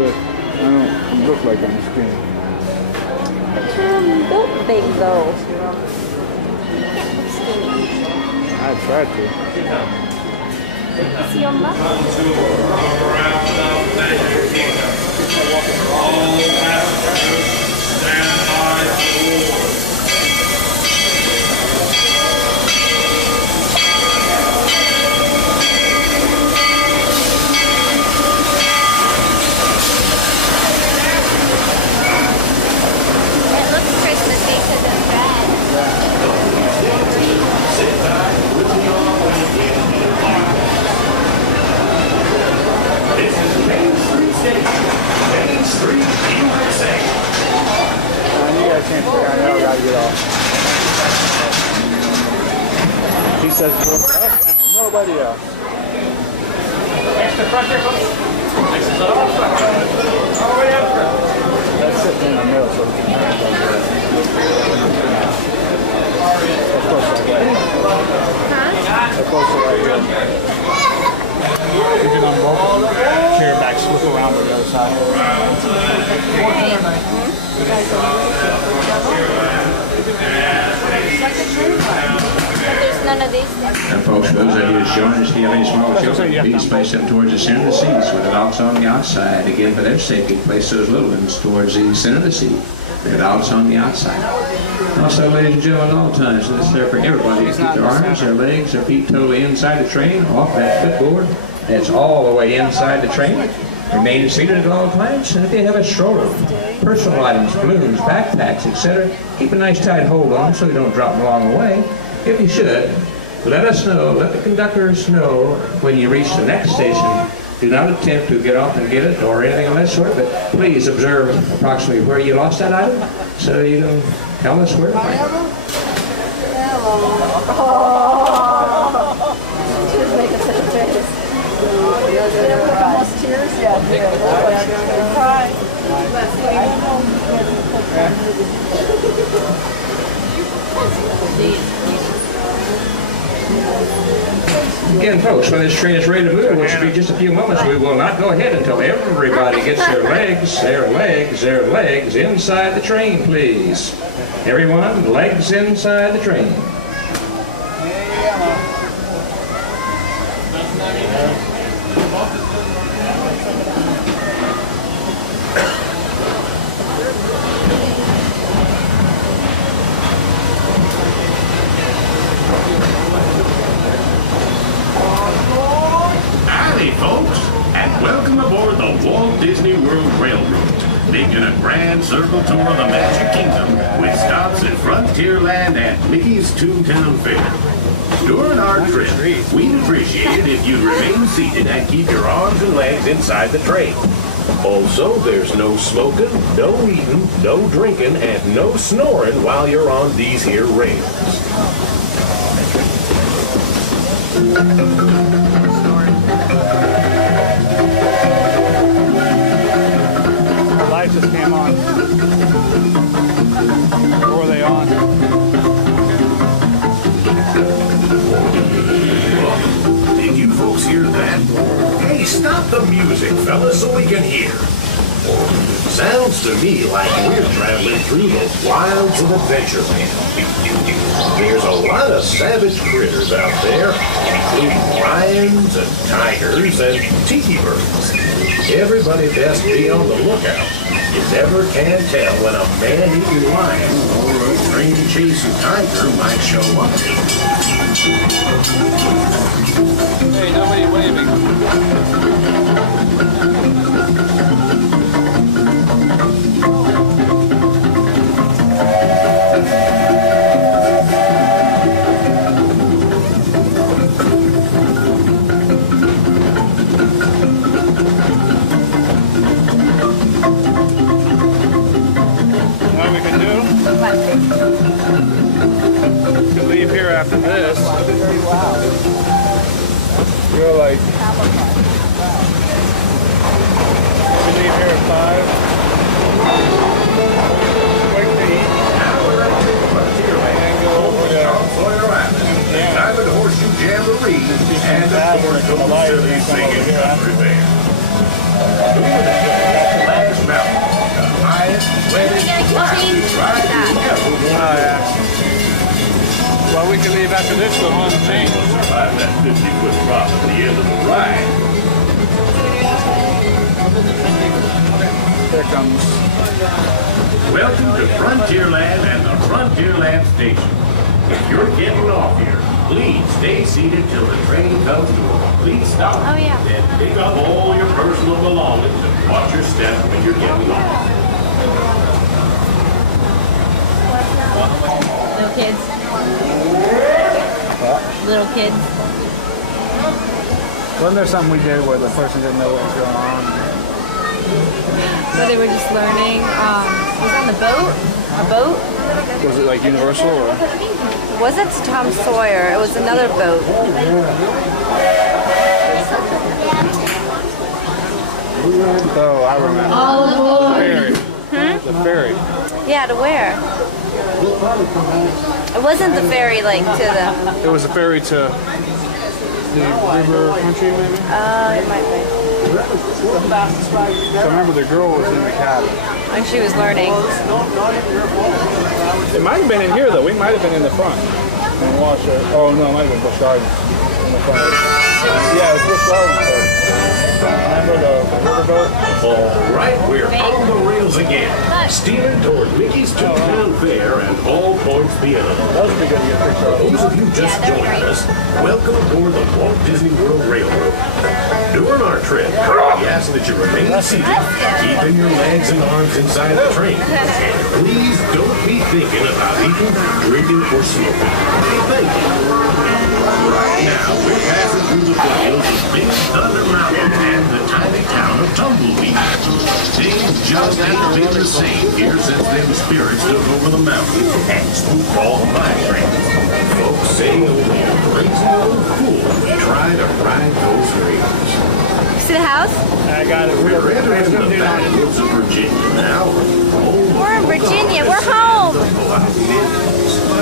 but I don't look like I'm skinny. But you're built big though. I tried to. See your muscles. He says, nobody else. Next to front there, folks. Next to the front. All the way out front. That's sitting in the middle, so we can turn it like that. That's close to right here. That's close to right here. You can unroll it, carry it back, slip around to the other side. There's none of these. And folks, for those of you who's joined us, if you have any small children, please place them towards the center of the seats with the dogs on the outside. Again, for their safety, place those little ones towards the center of the seat with the dogs on the outside. Also, ladies and gentlemen, all times, it's there for everybody to keep their arms, their legs, their feet totally inside the train, off that footboard. That's all the way inside the train. Remain seated at all times, and if you have a stroller, personal items, balloons, backpacks, etc., keep a nice tight hold on them so they don't drop them along the way. If you should, let us know, let the conductors know when you reach the next station. Do not attempt to get off and get it or anything of that sort, but please observe approximately where you lost that item so you can tell us where to find it. Just make it such a face. Almost tears? Yeah, Again, folks, when this train is ready to move, which will be just a few moments, we will not go ahead until everybody gets their legs inside the train, please. Everyone, legs inside the train. Howdy, folks, and welcome aboard the Walt Disney World Railroad, making a grand circle tour of the Magic Kingdom with stops at Frontierland and Mickey's Toontown Fair. During our trip, we'd appreciate it if you'd remain seated and keep your arms and legs inside the train. Also, there's no smoking, no eating, no drinking, and no snoring while you're on these here rails. Lights just came on. Or were they on? Did you folks hear that? Hey, stop the music, fellas, so we can hear. Sounds to me like we're traveling through the wilds of Adventureland. There's a lot of savage critters out there, including lions and tigers and tiki birds. Everybody best be on the lookout. You never can tell when a man-eating lion or a train-chasing tiger might show up. Hey, nobody waving. You leave here after this. You're like, we leave here at 5. Quick to eat. Now we're at the Frontierland. Go over there. Time of the Horseshoe Jamboree. And of course, those silly singing country bands. yeah. Well, we can leave after this, go home and change. Survive that 50-foot drop at the end of the ride. Here it comes. Welcome to Frontierland and the Frontierland Station. If you're getting off here, please stay seated till the train comes to a complete stop. Oh, yeah. Then pick up all your personal belongings and watch your step when you're getting off. Little kids. Little kids. Wasn't there something we did where the person didn't know what was going on? So they were just learning. Was on the boat? A boat? Was it like Universal or? Wasn't Tom Sawyer? It was another boat. Oh, I remember. The ferry. The ferry. Yeah, to where? It wasn't the ferry, like, to the... It was a ferry to the river country, maybe? It might be. I remember the girl was in the cabin. Like she was learning. It might have been in here, though. We might have been in the front. And watch it. Oh, no, it might have been Busch Gardens in the front. Yeah, it was Busch Gardens. Remember the riverboat? All right, we're on the rails again, steaming toward Mickey's Toontown Fair and All Points Piano. That was pretty good to get a picture For of. those of you just joining us, welcome aboard the Walt Disney World Railroad. During our trip, we ask that you remain seated, keeping your legs and arms inside the train. And please don't be thinking about eating, drinking, or smoking. Thank you. Right now, we're passing through the foothills of Big Thunder Mountain and the tiny town of Tumbleweed. Things just ain't been the same here since them spirits took over the mountains and spooked all the mine trains. Folks say only a crazy old fool would try to ride those rails. See the house? I got it. We're entering the backwoods of Virginia now. We're in Virginia. We're home.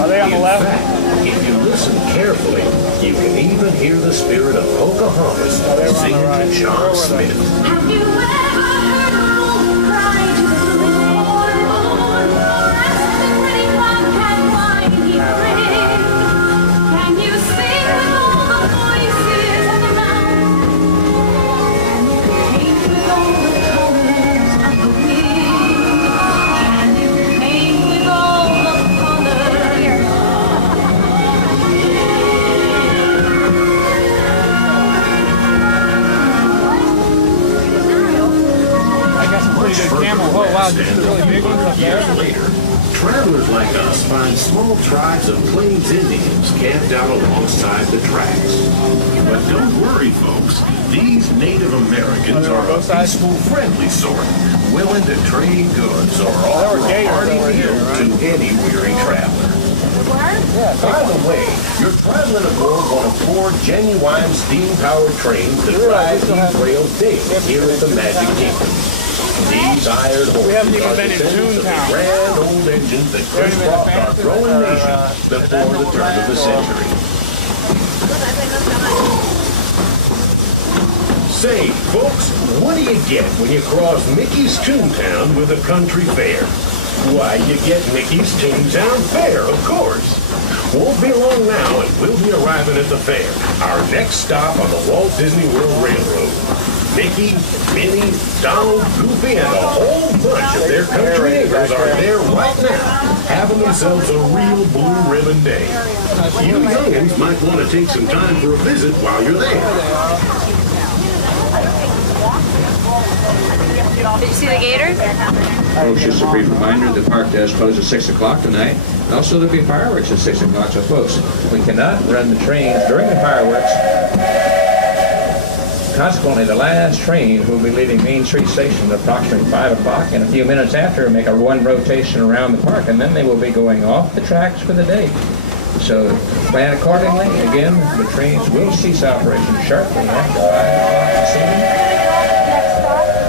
Are they on the left? In fact, if you listen carefully, you can even hear the spirit of Pocahontas singing to John Smith. Have you ever heard a wolf cry to the Lord, Lord, Lord, as the pretty bobcat whine he brings? Can you sing with all the voices of the mountain? Can you paint with all the colors of the wind? Can you paint with all the colors? I got some pretty good camera. Oh, wow, these are really big ones up there. Years later, travelers like us find small tribes of Plains Indians camped out alongside the tracks. But don't worry, folks. These Native Americans are a peaceful, friendly sort, willing to trade goods or offer a hearty meal to any weary traveler. By the way, you're traveling aboard one of 4 genuine steam-powered trains that ride these rails daily here at the Magic Kingdom. These iron horses haven't even are been in descendants of the Toontown. grand old engines that crisscrossed our growing nation before the turn of the century. Say, folks, what do you get when you cross Mickey's Toontown with a country fair? Why, you get Mickey's Toontown Fair, of course. Won't be long now, and we'll be arriving at the fair, our next stop on the Walt Disney World Railroad. Mickey, Minnie, Donald, Goofy, and a whole bunch of their country neighbors are there right now, having themselves a real blue ribbon day. You youngins might want to take some time for a visit while you're there. Did you see the gator? Folks, just a brief reminder, the park does close at 6 o'clock tonight. And also there'll be fireworks at 6 o'clock. So folks, we cannot run the trains during the fireworks. Consequently, the last train will be leaving Main Street Station at approximately 5 o'clock, and a few minutes after, make a one rotation around the park, and then they will be going off the tracks for the day. So plan accordingly. Again, the trains will cease operation sharply after 5 o'clock this evening.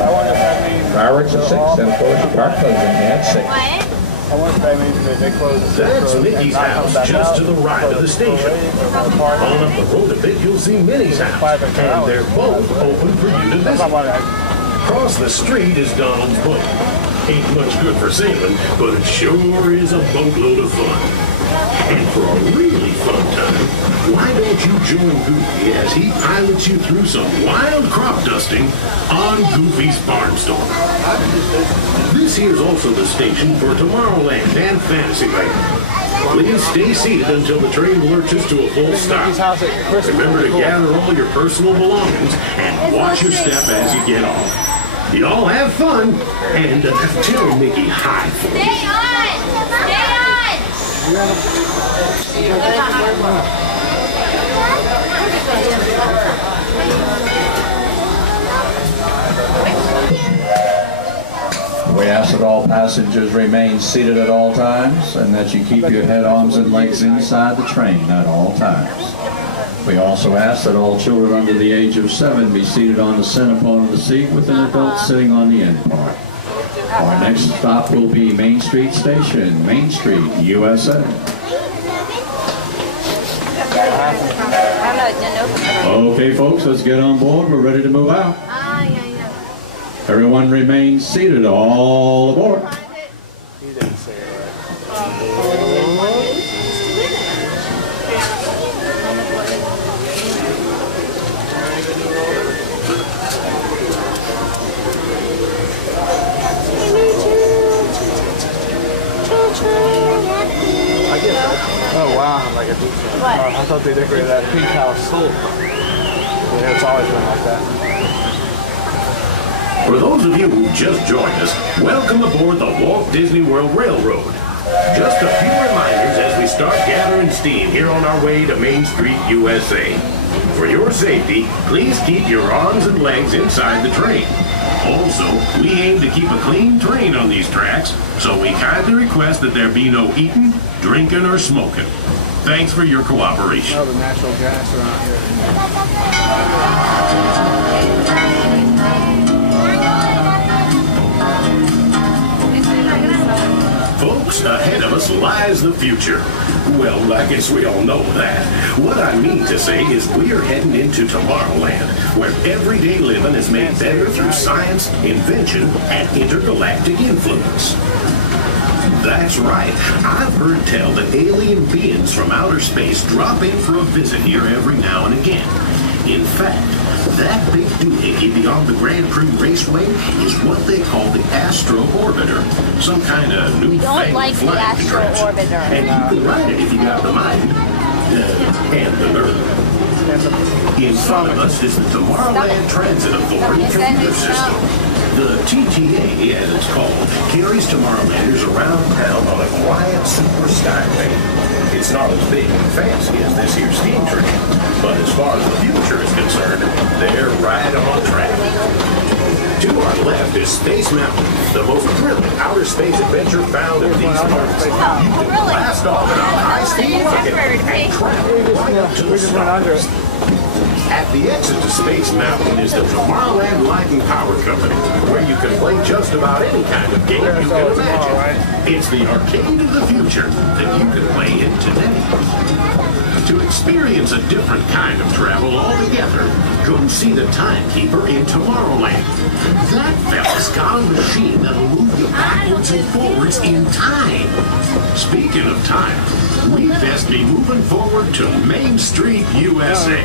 I wonder if that means... Fireworks at 6, and of course, the park closing at 6. What? I wonder if that means that they close the That's Mickey's house just to the right of the station. On up the road a bit, you'll see Minnie's house, and they're both open for you to visit. Across the street is Donald's boat. Ain't much good for sailing, but it sure is a boatload of fun. And for a really fun time, why don't you join Goofy as he pilots you through some wild crop dusting on Goofy's Barnstorm. This here's also the station for Tomorrowland and Fantasyland. Please stay seated until the train lurches to a full stop. Remember to gather all your personal belongings and watch your step as you get off. Y'all have fun, and tell Mickey hi for me. Stay on! We ask that all passengers remain seated at all times and that you keep your head, arms, and legs inside the train at all times. We also ask that all children under the age of 7 be seated on the center part of the seat with an adult sitting on the end part. Our next stop will be Main Street Station, Main Street, USA. Okay, folks, let's get on board. We're ready to move out. Everyone remain seated. All aboard. He didn't say it Oh wow, like a I thought they decorated that pink house too. Yeah, it's always been like that. For those of you who just joined us, welcome aboard the Walt Disney World Railroad. Just a few reminders as we start gathering steam here on our way to Main Street, USA. For your safety, please keep your arms and legs inside the train. Also, we aim to keep a clean train on these tracks, so we kindly request that there be no eating, drinking, or smoking. Thanks for your cooperation. Oh, the natural gas around here. Folks, ahead of us lies the future. Well, I guess we all know that. What I mean to say is we're heading into Tomorrowland, where everyday living is made better through science, invention, and intergalactic influence. That's right. I've heard tell that alien beings from outer space drop in for a visit here every now and again. In fact, that big doohickey beyond the Grand Prix Raceway is what they call the Astro Orbiter, some kind of new like the Astro Orbiter. And you can ride it if you got the mind and the nerve. In front of us is the Tomorrowland Transit Authority computer system. The TTA, as it's called, carries Tomorrowlanders around town on a quiet super skyway. It's not as big and fancy as this here steam train, but as far as the future is concerned, they're right on track. To our left is Space Mountain, the most thrilling outer space adventure found in these parts. You can blast off in a high-speed rocket and travel right up to the stars. At the exit to Space Mountain is the Tomorrowland Light and Power Company, where you can play just about any kind of game you can imagine. It's the arcade of the future that you can play in today. To experience a different kind of travel altogether, come see the Timekeeper in Tomorrowland. That fella's got a machine that'll move you backwards and forwards in time. Speaking of time, we'd best be moving forward to Main Street, USA.